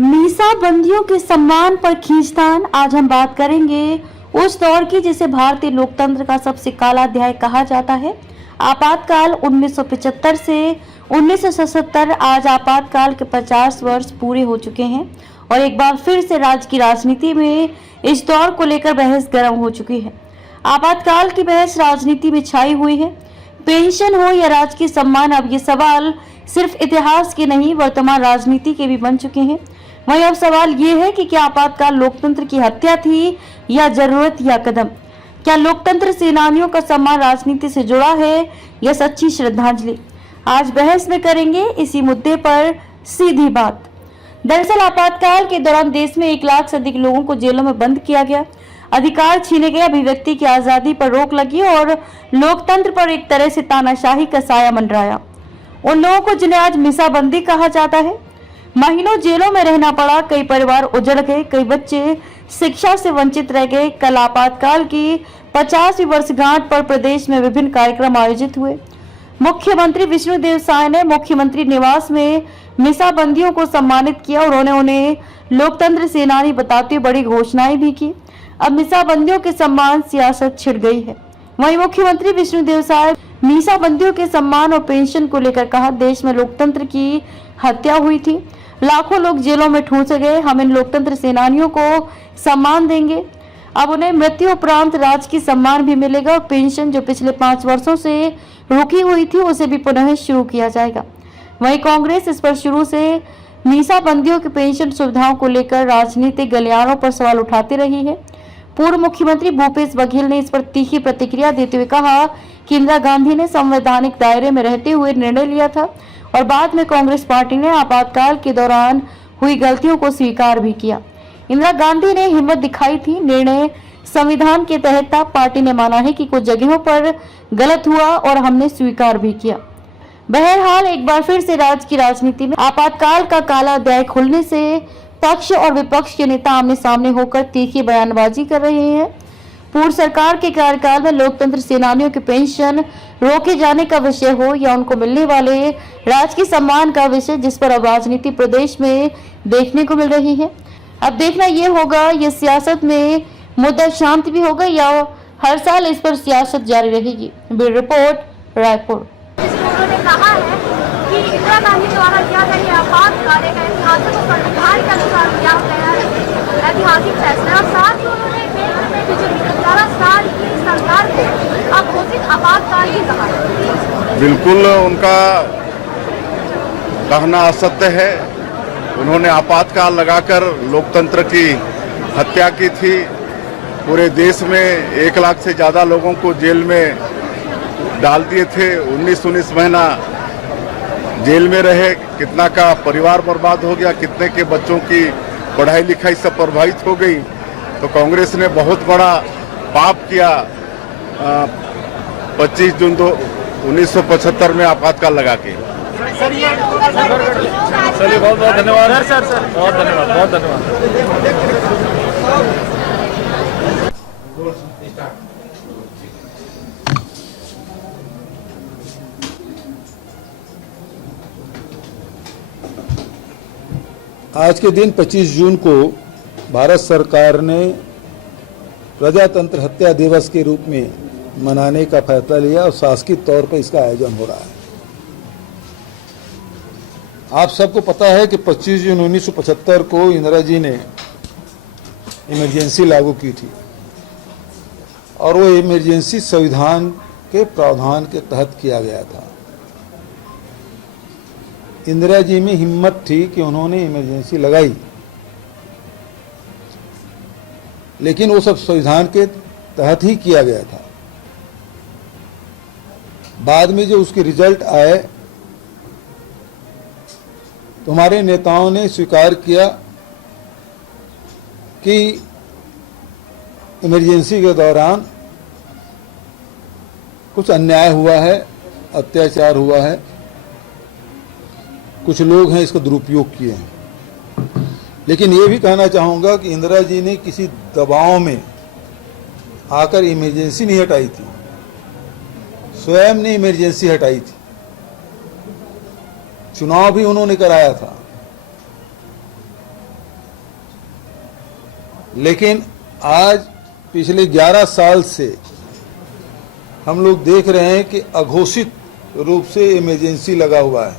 मीसा बंदियों के सम्मान पर खींचतान। आज हम बात करेंगे उस दौर की जिसे भारतीय लोकतंत्र का सबसे काला अध्याय कहा जाता है। आपातकाल 1975 से 1977। आज आपातकाल के 50 वर्ष पूरे हो चुके हैं और एक बार फिर से राज्य की राजनीति में इस दौर को लेकर बहस गर्म हो चुकी है। आपातकाल की बहस राजनीति में छाई हुई है। पेंशन हो या राजकीय सम्मान, अब ये सवाल सिर्फ इतिहास के नहीं वर्तमान राजनीति के भी बन चुके हैं। वहीं अब सवाल ये है कि क्या आपातकाल लोकतंत्र की हत्या थी या जरूरत या कदम? क्या लोकतंत्र सेनानियों का सम्मान राजनीति से जुड़ा है या सच्ची श्रद्धांजलि? आज बहस में करेंगे इसी मुद्दे पर सीधी बात। दरअसल आपातकाल के दौरान देश में 1 लाख से अधिक लोगों को जेलों में बंद किया गया, अधिकार छीने गए, अभिव्यक्ति की आजादी पर रोक लगी और लोकतंत्र पर एक तरह से तानाशाही का साया मंडराया। उन लोगों को जिन्हें आज मीसाबंदी कहा जाता है, महीनों जेलों में रहना पड़ा, कई परिवार उजड़ गए, कई बच्चे शिक्षा से वंचित रह गए। कल आपातकाल की 50वीं वर्षगांठ पर प्रदेश में विभिन्न कार्यक्रम आयोजित हुए। मुख्यमंत्री विष्णुदेव साय ने मुख्यमंत्री निवास में मीसाबंदियों को सम्मानित किया और उन्होंने उन्हें लोकतंत्र सेनानी बताते हुए बड़ी घोषणाएं भी की। अब मीसाबंदियों के सम्मान सियासत छिड़ गई है। वहीं मुख्यमंत्री विष्णुदेव साय मीसाबंदियों के सम्मान और पेंशन को लेकर कहा, देश में लोकतंत्र की हत्या हुई थी, लाखों लोग जेलों में ठूंसे गए, हम इन लोकतंत्र सेनानियों को सम्मान देंगे। अब उन्हें मृत्यु उपरांत राजकीय सम्मान भी मिलेगा और पेंशन जो पिछले 5 वर्षों से रुकी हुई थी उसे भी पुनः शुरू किया जाएगा। वहीं कांग्रेस इस पर शुरू से मीसाबंदियों की पेंशन सुविधाओं को लेकर राजनीतिक गलियारों पर सवाल उठाती रही है। पूर्व मुख्यमंत्री भूपेश बघेल ने इस पर तीखी प्रतिक्रिया देते हुए कहा कि इंदिरा गांधी ने संवैधानिक दायरे में रहते हुए निर्णय लिया था और बाद में कांग्रेस पार्टी ने आपातकाल के दौरान हुई गलतियों को स्वीकार भी किया। इंदिरा गांधी ने हिम्मत दिखाई थी, निर्णय संविधान के तहत था। पार्टी ने माना है कि कुछ जगहों पर गलत हुआ और हमने स्वीकार भी किया। बहरहाल एक बार फिर से राज्य की राजनीति में आपातकाल का काला अध्याय खुलने से पक्ष और विपक्ष के नेता आमने सामने होकर तीखी बयानबाजी कर रहे हैं। पूर्व सरकार के कार्यकाल में लोकतंत्र सेनानियों की पेंशन रोके जाने का विषय हो या उनको मिलने वाले राजकीय सम्मान का विषय, जिस पर अब राजनीति प्रदेश में देखने को मिल रही है। अब देखना ये होगा ये सियासत में मुद्दा शांत भी होगा या हर साल इस पर सियासत जारी रहेगी। Bureau report, Raipur. उन्होंने कहा है कि इंदिरा गांधी द्वारा किया गया आपातकाल एक ऐतिहासिक संविधान के अनुसार किया गया ऐतिहासिक फैसला और साथ ही उन्होंने केंद्र में बीजेपी 11 साल की सरकार को अब घोषित आपातकाल भी कहा है। बिल्कुल उनका कहना असत्य है। उन्होंने आपातकाल लगाकर लोकतंत्र की हत्या की थी। पूरे देश में 1 लाख से ज़्यादा लोगों को जेल में डाल दिए थे। 19 महीना जेल में रहे। कितना का परिवार बर्बाद हो गया, कितने के बच्चों की पढ़ाई लिखाई सब प्रभावित हो गई। तो कांग्रेस ने बहुत बड़ा पाप किया 25 जून 1975 में आपातकाल लगा के। चलिए बहुत बहुत धन्यवाद सर बहुत धन्यवाद। आज के दिन 25 जून को भारत सरकार ने प्रजातंत्र हत्या दिवस के रूप में मनाने का फैसला लिया और शासकीय तौर पर इसका आयोजन हो रहा है। आप सबको पता है कि 25 जून 1975 को इंदिरा जी ने इमरजेंसी लागू की थी और वो इमरजेंसी संविधान के प्रावधान के तहत किया गया था। इंदिरा जी में हिम्मत थी कि उन्होंने इमरजेंसी लगाई, लेकिन वो सब संविधान के तहत ही किया गया था। बाद में जो उसके रिजल्ट आए तो हमारे नेताओं ने स्वीकार किया कि इमरजेंसी के दौरान कुछ अन्याय हुआ है, अत्याचार हुआ है, कुछ लोग हैं इसका दुरुपयोग किए हैं। लेकिन ये भी कहना चाहूँगा कि इंदिरा जी ने किसी दबाव में आकर इमरजेंसी नहीं हटाई थी, स्वयं ने इमरजेंसी हटाई थी। चुनाव भी उन्होंने कराया था लेकिन आज पिछले 11 साल से हम लोग देख रहे हैं कि अघोषित रूप से इमरजेंसी लगा हुआ है।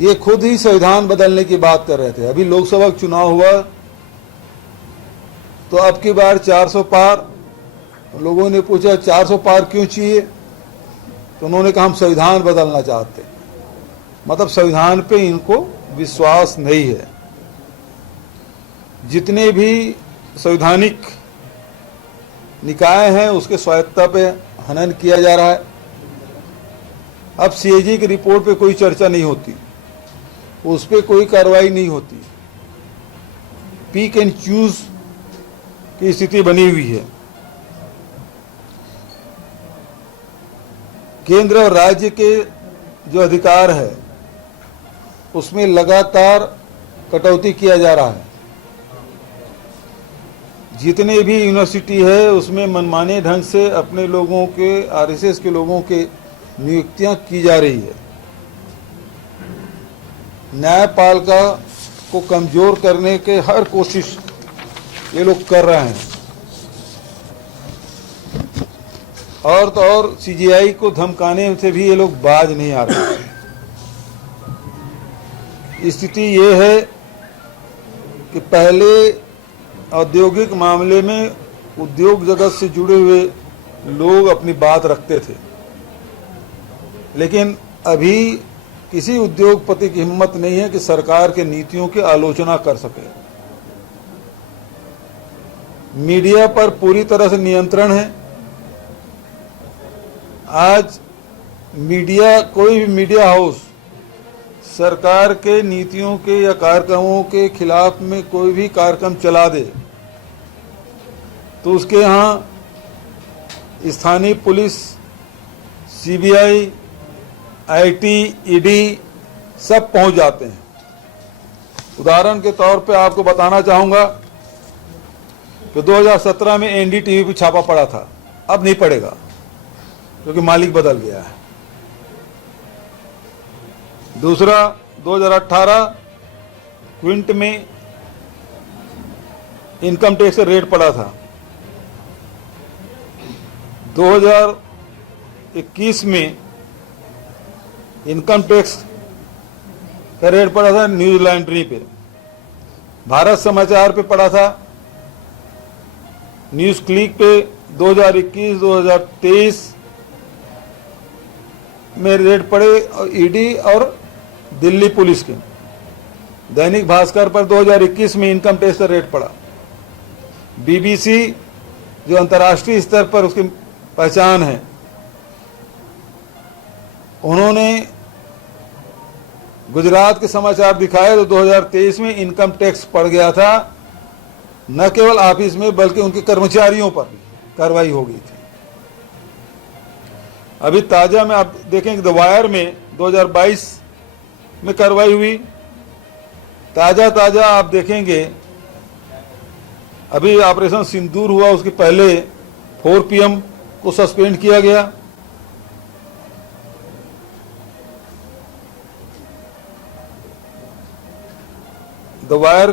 ये खुद ही संविधान बदलने की बात कर रहे थे। अभी लोकसभा चुनाव हुआ तो अब की बार 400 पार। लोगों ने पूछा 400 पार क्यों चाहिए, तो उन्होंने कहा हम संविधान बदलना चाहते हैं। मतलब संविधान पे इनको विश्वास नहीं है। जितने भी संवैधानिक निकाय हैं उसके स्वायत्ता पे हनन किया जा रहा है। अब सीएजी की रिपोर्ट पे कोई चर्चा नहीं होती, उस पर कोई कार्रवाई नहीं होती। पिक एंड चूज की स्थिति बनी हुई है। केंद्र और राज्य के जो अधिकार है उसमें लगातार कटौती किया जा रहा है। जितने भी यूनिवर्सिटी है उसमें मनमाने ढंग से अपने लोगों के, आरएसएस के लोगों के नियुक्तियां की जा रही है। न्यायपालिका को कमजोर करने के हर कोशिश ये लोग कर रहे हैं। और तो और सीजीआई को धमकाने से भी ये लोग बाज नहीं आ रहे। स्थिति ये है कि पहले औद्योगिक मामले में उद्योग जगत से जुड़े हुए लोग अपनी बात रखते थे, लेकिन अभी किसी उद्योगपति की हिम्मत नहीं है कि सरकार के नीतियों की आलोचना कर सके। मीडिया पर पूरी तरह से नियंत्रण है। आज मीडिया, कोई भी मीडिया हाउस सरकार के नीतियों के या कार्यक्रमों के खिलाफ में कोई भी कार्यक्रम चला दे तो उसके यहाँ स्थानीय पुलिस, सीबीआई, आईटी, ईडी सब पहुंच जाते हैं। उदाहरण के तौर पे आपको बताना चाहूंगा कि 2017 में एनडीटीवी पे छापा पड़ा था, अब नहीं पड़ेगा क्योंकि मालिक बदल गया है। दूसरा, 2018 क्विंट में इनकम टैक्स का रेट पड़ा था। 2021 में इनकम टैक्स का रेट पड़ा था न्यूज लॉन्ड्री पे, भारत समाचार पे पड़ा था, न्यूज क्लिक पे 2021-2023 में रेट पड़े, और ईडी और दिल्ली पुलिस के। दैनिक भास्कर पर 2021 में इनकम टैक्स का रेट पड़ा। बीबीसी जो अंतर्राष्ट्रीय स्तर पर उसकी पहचान है, उन्होंने गुजरात के समाचार दिखाए तो 2023 में इनकम टैक्स पड़ गया था। न केवल ऑफिस में बल्कि उनके कर्मचारियों पर भी कार्रवाई हो गई थी। अभी ताजा में आप देखेंगे द वायर में 2022 में कार्रवाई हुई। ताजा आप देखेंगे अभी ऑपरेशन सिंदूर हुआ, उसके पहले 4 PM को सस्पेंड किया गया। द वायर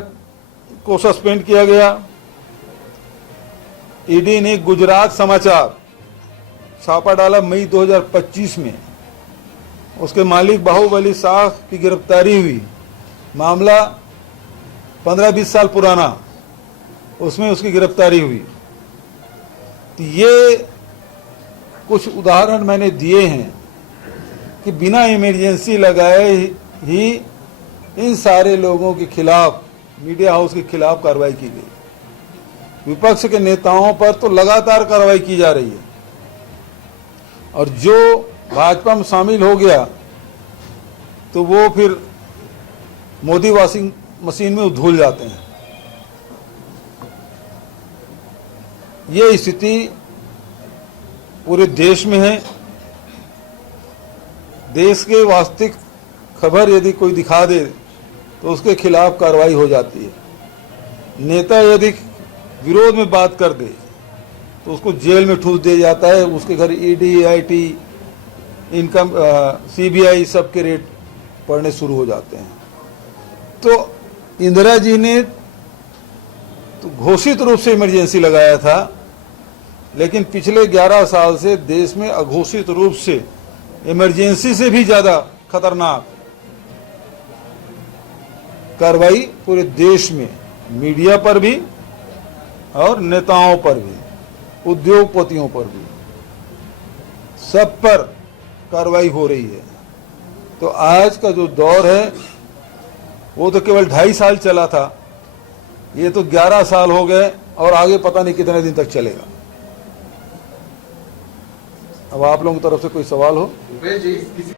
को सस्पेंड किया गया। ईडी ने गुजरात समाचार छापा डाला मई 2025 में, उसके मालिक बाहुबली शाह की गिरफ्तारी हुई। मामला 15-20 साल पुराना, उसमें उसकी गिरफ्तारी हुई। तो ये कुछ उदाहरण मैंने दिए हैं कि बिना इमरजेंसी लगाए ही इन सारे लोगों के खिलाफ, मीडिया हाउस के खिलाफ कार्रवाई की गई। विपक्ष के नेताओं पर तो लगातार कार्रवाई की जा रही है, और जो भाजपा में शामिल हो गया तो वो फिर मोदी वॉशिंग मशीन में धुल जाते हैं। ये स्थिति पूरे देश में है। देश के वास्तविक खबर यदि कोई दिखा दे तो उसके खिलाफ कार्रवाई हो जाती है। नेता यदि विरोध में बात कर दे तो उसको जेल में ठूस दिया जाता है। उसके घर ईडी, आईटी, इनकम, सीबीआई सबके रेट पड़ने शुरू हो जाते हैं। तो इंदिरा जी ने तो घोषित रूप से इमरजेंसी लगाया था, लेकिन पिछले 11 साल से देश में अघोषित रूप से इमरजेंसी से भी ज्यादा खतरनाक कार्रवाई पूरे देश में मीडिया पर भी और नेताओं पर भी, उद्योगपतियों पर भी, सब पर कार्रवाई हो रही है। तो आज का जो दौर है वो तो केवल 2.5 साल चला था, ये तो 11 साल हो गए और आगे पता नहीं कितने दिन तक चलेगा। अब आप लोगों की तरफ से कोई सवाल हो?